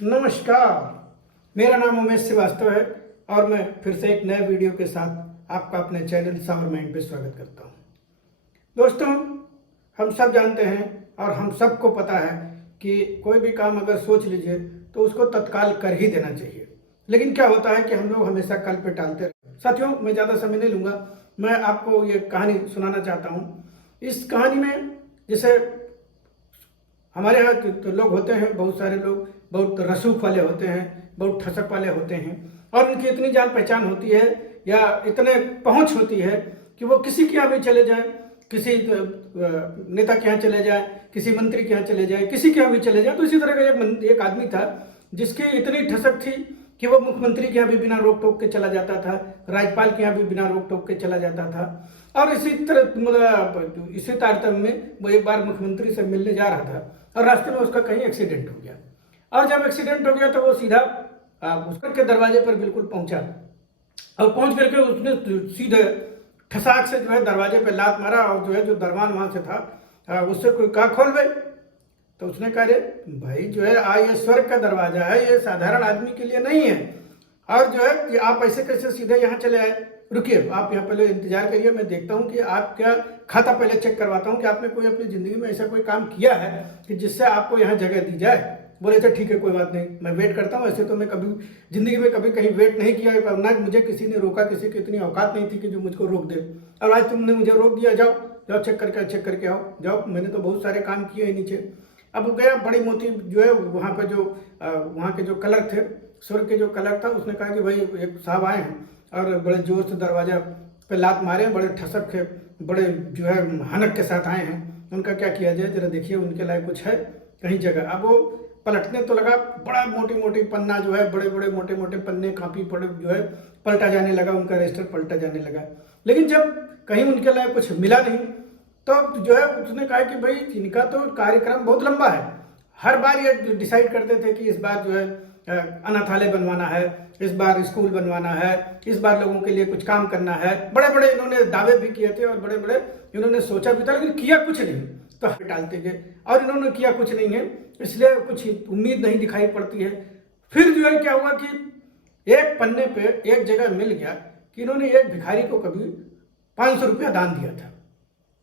नमस्कार, मेरा नाम उमेश श्रीवास्तव है और मैं फिर से एक नए वीडियो के साथ आपका अपने चैनल समर माइंड पे स्वागत करता हूँ। दोस्तों, हम सब जानते हैं और हम सबको पता है कि कोई भी काम अगर सोच लीजिए तो उसको तत्काल कर ही देना चाहिए। लेकिन क्या होता है कि हम लोग हमेशा कल पे टालते रहते हैं। साथियों, मैं ज़्यादा समय नहीं लूँगा, मैं आपको ये कहानी सुनाना चाहता हूँ। इस कहानी में जैसे हमारे यहाँ तो लोग होते हैं, बहुत सारे लोग बहुत रसूख वाले होते हैं, बहुत ठसक वाले होते हैं और उनकी इतनी जान पहचान होती है या इतने पहुंच होती है कि वो किसी के यहाँ भी चले जाएं, किसी नेता के यहाँ चले जाएं, किसी मंत्री के यहाँ चले जाएं, किसी के यहाँ भी चले जाएं। तो इसी तरह का एक आदमी था जिसकी इतनी ठसक थी कि वो मुख्यमंत्री के यहाँ भी बिना रोक टोक के चला जाता था, राज्यपाल के यहाँ भी बिना रोक टोक के चला जाता था। और इसी तरह मतलब इसी तारतम्य में वो एक बार मुख्यमंत्री से मिलने जा रहा था और रास्ते में उसका कहीं एक्सीडेंट हो गया। और जब एक्सीडेंट हो गया तो वो सीधा उसके दरवाजे पर बिल्कुल पहुंचा और पहुंच करके उसने सीधे ठसाक से जो है दरवाजे पे लात मारा और जो है जो दरवान वहां से था उससे कोई कहा खोल भाई। तो उसने कहा रे भाई जो है ये स्वर्ग का दरवाजा है, ये साधारण आदमी के लिए नहीं है और जो है कि आप ऐसे कैसे सीधे यहाँ चले आए। रुकिए, आप यहाँ पहले इंतजार करिए, मैं देखता हूँ कि आपका खाता पहले चेक करवाता हूँ कि आपने कोई अपनी ज़िंदगी में ऐसा कोई काम किया है कि जिससे आपको यहाँ जगह दी जाए। बोले तो ठीक है, कोई बात नहीं, मैं वेट करता हूँ। ऐसे तो मैं कभी ज़िंदगी में कभी कहीं वेट नहीं किया, ना मुझे किसी ने रोका, किसी की इतनी औकात नहीं थी कि जो मुझको रोक दे। और आज तुमने मुझे रोक दिया, जाओ जाओ चेक करके आओ, जाओ, मैंने तो बहुत सारे काम किए हैं नीचे। अब वो गया, बड़ी मोटी जो है वहाँ पर जो वहाँ के जो कलर थे, स्वर्ग के जो कलर था, उसने कहा कि भाई एक साहब आए हैं और बड़े जोर से दरवाजा पे लात मारे, बड़े ठसक के, बड़े जो है हनक के साथ आए हैं, उनका क्या किया जाए, जरा देखिए उनके लायक कुछ है कहीं जगह। अब वो पलटने तो लगा, बड़ा मोटी मोटी पन्ना जो है, बड़े बड़े मोटे मोटे पन्ने कापी पड़े जो है पलटा जाने लगा, उनका रजिस्टर पलटा जाने लगा। लेकिन जब कहीं उनके लायक कुछ मिला नहीं तो जो है उसने कहा कि भाई इनका तो कार्यक्रम बहुत लंबा है। हर बार ये डिसाइड करते थे कि इस बार जो है अनाथालय बनवाना है, इस बार स्कूल बनवाना है, इस बार लोगों के लिए कुछ काम करना है। बड़े बड़े इन्होंने दावे भी किए थे और बड़े बड़े इन्होंने सोचा भी था, लेकिन किया कुछ नहीं। तो टालते गए और इन्होंने किया कुछ नहीं है, इसलिए कुछ उम्मीद नहीं दिखाई पड़ती है। फिर जो है क्या हुआ कि एक पन्ने पे एक जगह मिल गया कि इन्होंने एक भिखारी को कभी 500 रुपया दान दिया था।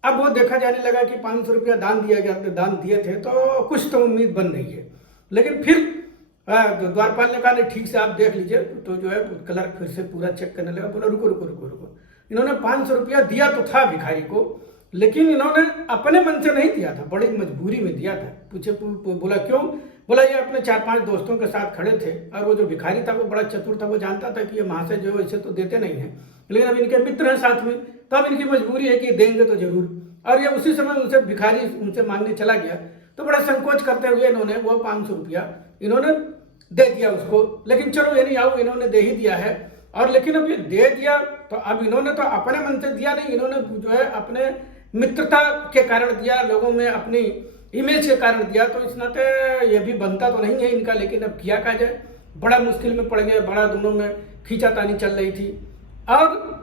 अब वो देखा जाने लगा कि 500 रुपया दान दिए थे तो कुछ तो उम्मीद बन रही है। लेकिन फिर तो द्वारपाल ने कहा नहीं, ठीक से आप देख लीजिए। तो जो है क्लर्क फिर से पूरा चेक करने लगा, बोला रुको रुको रुको रुको, इन्होंने 500 रुपया दिया तो था भिखारी को, लेकिन इन्होंने अपने मन से नहीं दिया था, बड़ी मजबूरी में दिया था। पूछे बोला क्यों? बोला ये अपने 4-5 दोस्तों के साथ खड़े थे और वो जो भिखारी था वो बड़ा चतुर था, वो जानता था कि ये महाशय जो है इसे तो देते नहीं है, लेकिन अब इनके मित्र हैं साथ में, तो अब इनकी मजबूरी है कि देंगे तो जरूर। और ये उसी समय उनसे भिखारी उनसे मांगने चला गया तो बड़ा संकोच करते हुए इन्होंने वो 500 रुपया इन्होंने दे दिया उसको। लेकिन चलो ये नहीं आओ, इन्होंने दे ही दिया है। और लेकिन अब ये दे दिया तो अब इन्होंने तो अपने मन से दिया नहीं, इन्होंने जो है अपने मित्रता के कारण दिया, लोगों में अपनी इमेज के कारण दिया। तो इस नाते ये भी बनता तो नहीं है इनका, लेकिन अब किया क्या जाए, बड़ा मुश्किल में पड़ गए, बड़ा दोनों में खींचातानी चल रही थी। और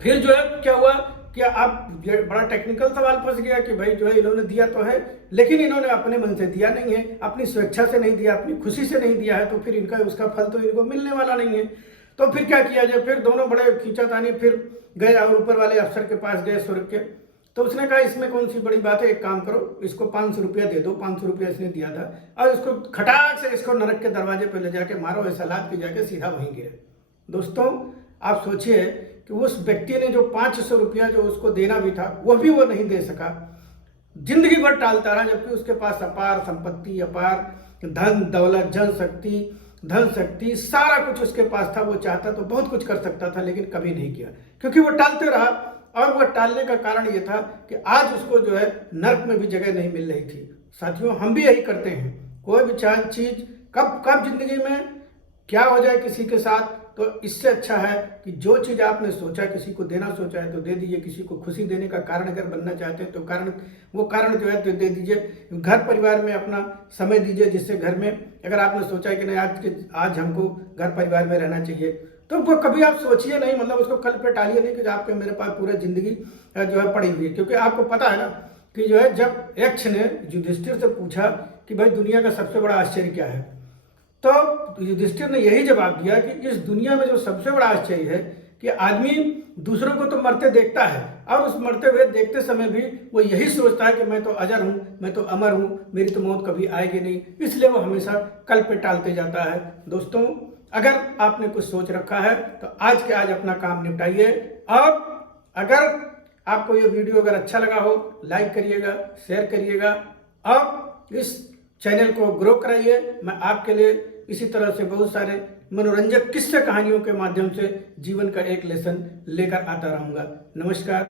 फिर जो है क्या हुआ कि अब ये बड़ा टेक्निकल सवाल फंस गया कि भाई जो है इन्होंने दिया तो है, लेकिन इन्होंने अपने मन से दिया नहीं है, अपनी स्वेच्छा से नहीं दिया, अपनी खुशी से नहीं दिया है, तो फिर इनका उसका फल तो इनको मिलने वाला नहीं है। तो फिर क्या किया जाए? फिर दोनों बड़े खींचातानी फिर गए और ऊपर वाले अफसर के पास गए, स्वर्ग के। तो उसने कहा इसमें कौन सी बड़ी बात है, एक काम करो, इसको 500 रुपया दे दो। 500 रुपया इसने दिया था और इसको खटाक से इसको नरक के दरवाजे पे ले जाके मारो, ऐसा लाद के जाके सीधा वहीं गिरे। दोस्तों, आप सोचिए कि उस व्यक्ति ने जो 500 रुपया जो उसको देना भी था वो भी वो नहीं दे सका, जिंदगी भर टालता रहा, जबकि उसके पास अपार संपत्ति, अपार धन दौलत, धन शक्ति सारा कुछ उसके पास था। वो चाहता तो बहुत कुछ कर सकता था, लेकिन कभी नहीं किया क्योंकि वो टालते रहा। और वह टालने का कारण ये था कि आज उसको जो है नर्क में भी जगह नहीं मिल रही थी। साथियों, हम भी यही करते हैं, कोई भी चीज कब जिंदगी में क्या हो जाए किसी के साथ, तो इससे अच्छा है कि जो चीज़ आपने सोचा, किसी को देना सोचा है तो दे दीजिए, किसी को खुशी देने का कारण अगर बनना चाहते हैं तो वो कारण जो है तो दे दीजिए। घर परिवार में अपना समय दीजिए, जिससे घर में अगर आपने सोचा है कि नहीं आज हमको घर परिवार में रहना चाहिए, तो वो कभी आप सोचिए नहीं, मतलब उसको कल पे टालिए नहीं कि आपके मेरे पास पूरा जिंदगी जो है पड़ी हुई है। क्योंकि आपको पता है ना कि जो है जब यक्ष ने युधिष्ठिर से पूछा कि भाई दुनिया का सबसे बड़ा आश्चर्य क्या है, तो युधिष्ठिर ने यही जवाब दिया कि इस दुनिया में जो सबसे बड़ा आश्चर्य है कि आदमी दूसरों को तो मरते देखता है और उस मरते हुए देखते समय भी वो यही सोचता है कि मैं तो अजर हूँ, मैं तो अमर हूँ, मेरी तो मौत कभी आएगी नहीं, इसलिए वो हमेशा कल पे टालते जाता है। दोस्तों, अगर आपने कुछ सोच रखा है तो आज के आज अपना काम निपटाइए। और अगर आपको ये वीडियो अगर अच्छा लगा हो, लाइक करिएगा, शेयर करिएगा और इस चैनल को ग्रो कराइए। मैं आपके लिए इसी तरह से बहुत सारे मनोरंजक किस्से कहानियों के माध्यम से जीवन का एक लेसन लेकर आता रहूँगा। नमस्कार।